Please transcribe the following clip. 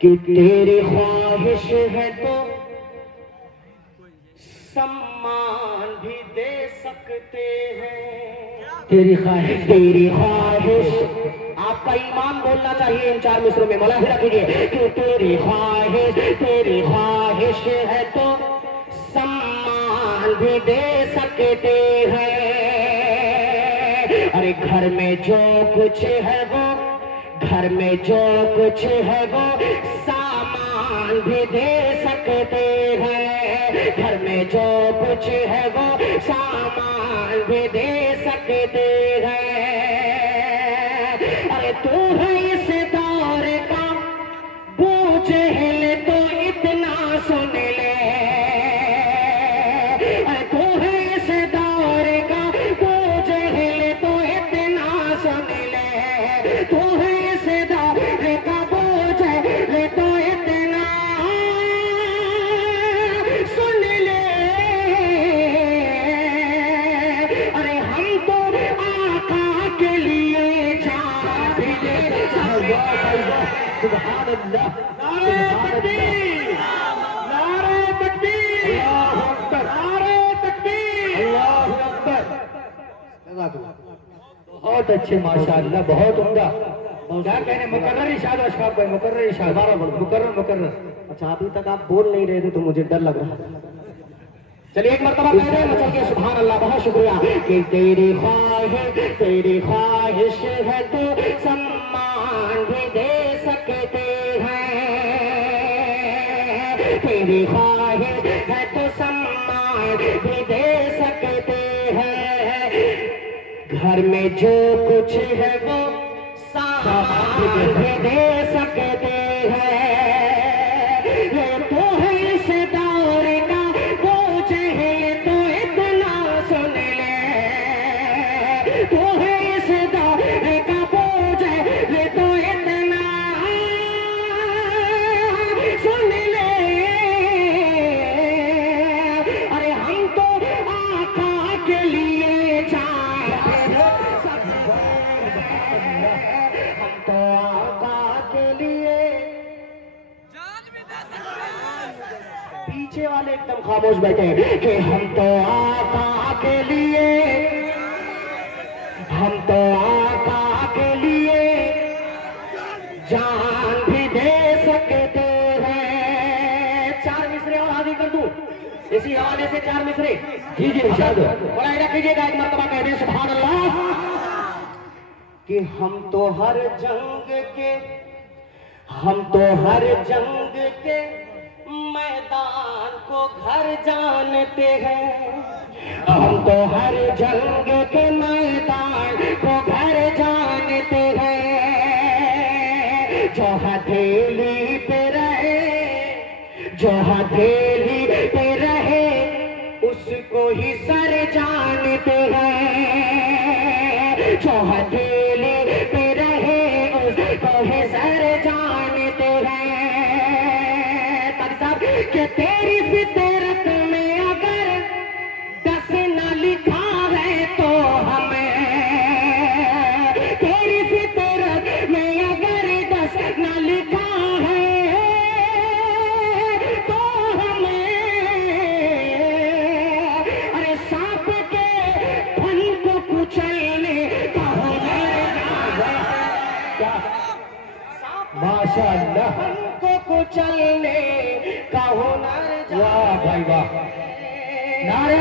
कि तेरी ख्वाहिश है तो सम्मान भी दे सकते हैं। तेरी ख्वाहिश आपका ईमान बोलना चाहिए इन 4 मिसरों में। मौला फिर कीजिए कि तेरी ख्वाहिश है तो सम्मान भी दे सकते हैं। अरे घर में जो कुछ है वो सामान भी दे सकते हैं। घर में जो कुछ है वो सामान भी दे सकते हैं। अरे तू है इस दौर का बूझ ले तो इतना सुन ले। अरे तू है इस दौर का बूझ ले तो इतना सुन ले। तू है इस दौर का बूझ ले तो इतना सुन ले। अरे हम तो आका के लिए जान भी ले। सुभान अल्लाह, नारे तकबीर, नारे तकबीर, अल्लाहु अकबर, नारे तकबीर, अल्लाहु अकबर। बहुत अच्छे माशाअल्लाह, बहुत उम्दा। क्या कहने मुकर्रर इरशाद अशफाक भाई, मुकर्रर इरशाद, मुकर्रर। अच्छा अभी तक आप बोल नहीं रहे थे तो मुझे डर लग रहा। चलिए एक मर्तबा कह रहे हैं मचल के सुभान अल्लाह। बहुत शुक्रिया कि तेरी ख्वाहिश है तो सम्मान भी दे सकते हैं। तेरी ख्वाहिश है तो सम्मान भी दे सकते हैं। घर में जो कुछ है वो सामान भी दे सकते हैं। ये तो है इस दौर का बोझ है तो इतना सुन ले। तो है इस दौर का बोझ है तो इतना सुन ले। अरे हम तो आका के लिए जाए, हम तो आका के लिए। पीछे वाले एकदम खामोश बैठे हैं कि हम तो आका के लिए, हम तो आका के लिए जान भी दे सकते हैं। 4 मिसरे और हाजिर कर दूं इसी हवाले से। 4 मिसरे कीजिए इरशाद, बड़ा कीजिएगा एक मर्तबा कह दें सुभान अल्लाह। कि हम तो हर जंग के मैदान को घर जानते हैं। हम तो हर जंग के मैदान को घर जानते हैं। जो हथेली पे रहे उसको ही सर जानते हैं। जो हथेली पे रहे उसको ही सर जानते हैं। कि तेरी फितरत में अगर 10 न लिखा है तो हमें, तेरी फितरत में अगर 10 न लिखा है तो हमें, अरे सांप के फन को कुचलने का हुनर है। माशाअल्लाह, फन को कुचलने का हुनर। वाह भाई वाह, नारे